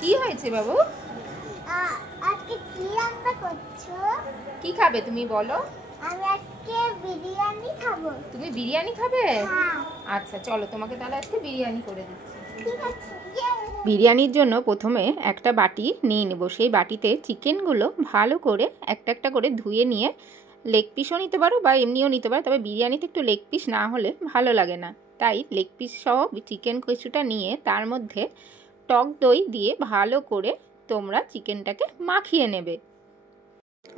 কি হয়েছে বাবু? আজকে কি রান্না করছো? কি খাবে তুমি বলো? আমি আজকে বিরিয়ানি খাবো। তুমি বিরিয়ানি খাবে? হ্যাঁ। আচ্ছা চলো, তোমাকে তাহলে আজকে বিরিয়ানি করে দিচ্ছি। ঠিক আছে। বিরিয়ানির জন্য প্রথমে একটা বাটি নিয়ে নেব। সেই বাটিতে চিকেনগুলো ভালো করে একটা একটা করে ধুয়ে নিয়ে, লেগ পিসও নিতে পারো বা এমনিও নিতে পারো, তবে বিরিয়ানিতে একটু লেগ পিস না হলে ভালো লাগে না। তাই লেগ পিস সহ চিকেন কিছুটা নিয়ে তার মধ্যে টক দই দিয়ে ভালো করে তোমরা চিকেনটাকে মাখিয়ে নেবে।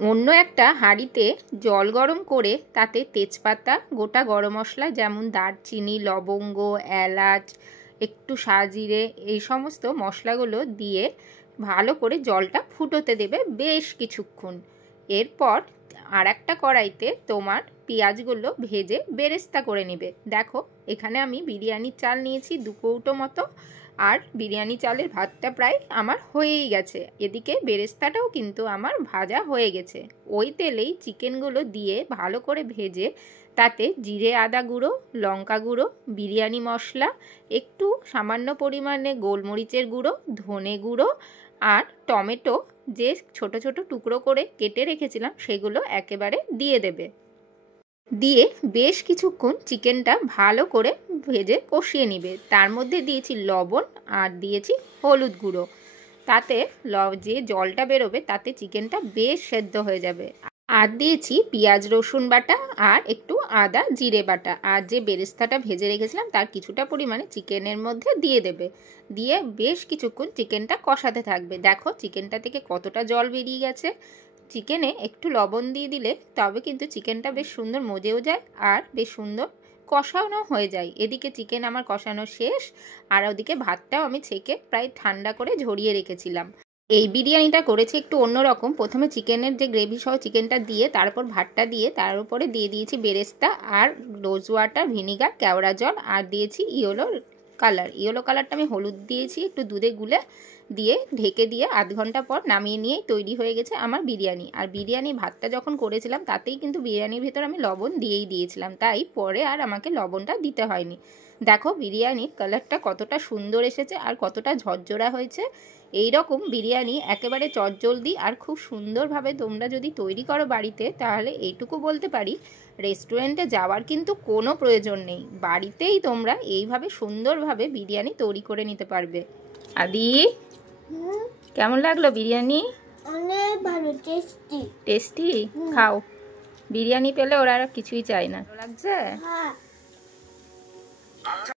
অন্য একটা হাঁড়িতে জল গরম করে তাতে তেজপাতা, গোটা গরম মশলা যেমন দারচিনি, লবঙ্গ, এলাচ, একটু সাজিরে, এই সমস্ত মশলাগুলো দিয়ে ভালো করে জলটা ফুটোতে দেবে বেশ কিছুক্ষণ। এরপর আর একটা কড়াইতে তোমার পেঁয়াজগুলো ভেজে বেরেস্তা করে নেবে। দেখো এখানে আমি বিরিয়ানির চাল নিয়েছি 2 কৌটো মতো, আর বিরিয়ানি চালের ভাতটা প্রায় আমার হয়েই গেছে। এদিকে বেরেস্তাটাও কিন্তু আমার ভাজা হয়ে গেছে। ওই তেলেই চিকেনগুলো দিয়ে ভালো করে ভেজে তাতে জিরে আদা গুঁড়ো, লঙ্কা গুঁড়ো, বিরিয়ানি মশলা, একটু সামান্য পরিমাণে গোলমরিচের গুঁড়ো, ধনে গুঁড়ো আর টমেটো যে ছোট ছোট টুকরো করে কেটে রেখেছিলাম সেগুলো একেবারে দিয়ে দেবে। দিয়ে বেশ কিছুক্ষণ চিকেনটা ভালো করে ভেজে কষিয়ে নিবে। তার মধ্যে দিয়েছি লবণ আর দিয়েছি হলুদ গুঁড়ো। তাতে যে জলটা বেরোবে তাতে চিকেনটা বেশ সেদ্ধ হয়ে যাবে। আর দিয়েছি পেঁয়াজ রসুন বাটা আর একটু আদা জিরে বাটা, আর যে বেরেস্তাটা ভেজে রেখেছিলাম তার কিছুটা পরিমাণে চিকেনের মধ্যে দিয়ে দেবে। দিয়ে বেশ কিছুক্ষণ চিকেনটা কষাতে থাকবে। দেখো চিকেনটা থেকে কতটা জল বেরিয়ে গেছে। চিকেনে একটু লবণ দিয়ে দিলে তবে কিন্তু চিকেনটা বেশ সুন্দর মজেও যায় আর বেশ সুন্দর কষানো হয়ে যায়। এদিকে চিকেন আমার কষানো শেষ, আর ওদিকে ভাতটাও আমি ছেঁকে প্রায় ঠান্ডা করে ঝরিয়ে রেখেছিলাম। এই বিরিয়ানিটা করেছি একটু অন্যরকম। প্রথমে চিকেনের যে গ্রেভি সহ চিকেনটা দিয়ে তারপর ভাতটা দিয়ে তার উপরে দিয়ে দিয়েছি বেরেস্তা আর রোজ ওয়াটার, ভিনিগার, কেওড়া জল, আর দিয়েছি ইয়েলো কালার। ইয়েলো কালারটা আমি হলুদ দিয়েছি একটু দুধে গুলে, দিয়ে ঢেকে দিয়ে আধ ঘন্টা পর নামিয়ে নিয়েই তৈরি হয়ে গেছে আমার বিরিয়ানি। আর বিরিয়ানি ভাতটা যখন করেছিলাম তাতেই কিন্তু বিরিয়ানির ভেতর আমি লবণ দিয়েই দিয়েছিলাম, তাই পরে আর আমাকে লবণটা দিতে হয়নি। দেখো বিরিয়ানির কালারটা কতটা সুন্দর এসেছে আর কতটা ঝরঝরা হয়েছে। এই রকম বিরিয়ানি একেবারে চটজলদি আর খুব সুন্দরভাবে তোমরা যদি তৈরি করো বাড়িতে, তাহলে এইটুকু বলতে পারি রেস্টুরেন্টে যাওয়ার কিন্তু কোনো প্রয়োজন নেই। বাড়িতেই তোমরা এইভাবে সুন্দরভাবে বিরিয়ানি তৈরি করে নিতে পারবে। আদি, কেমন লাগলো বিরিয়ানি? অনেক ভালো, টেস্টি। টেস্টি? খাও। বিরিয়ানি পেলে ওরা আর কিছুই চায় না। লাগছে? হ্যাঁ।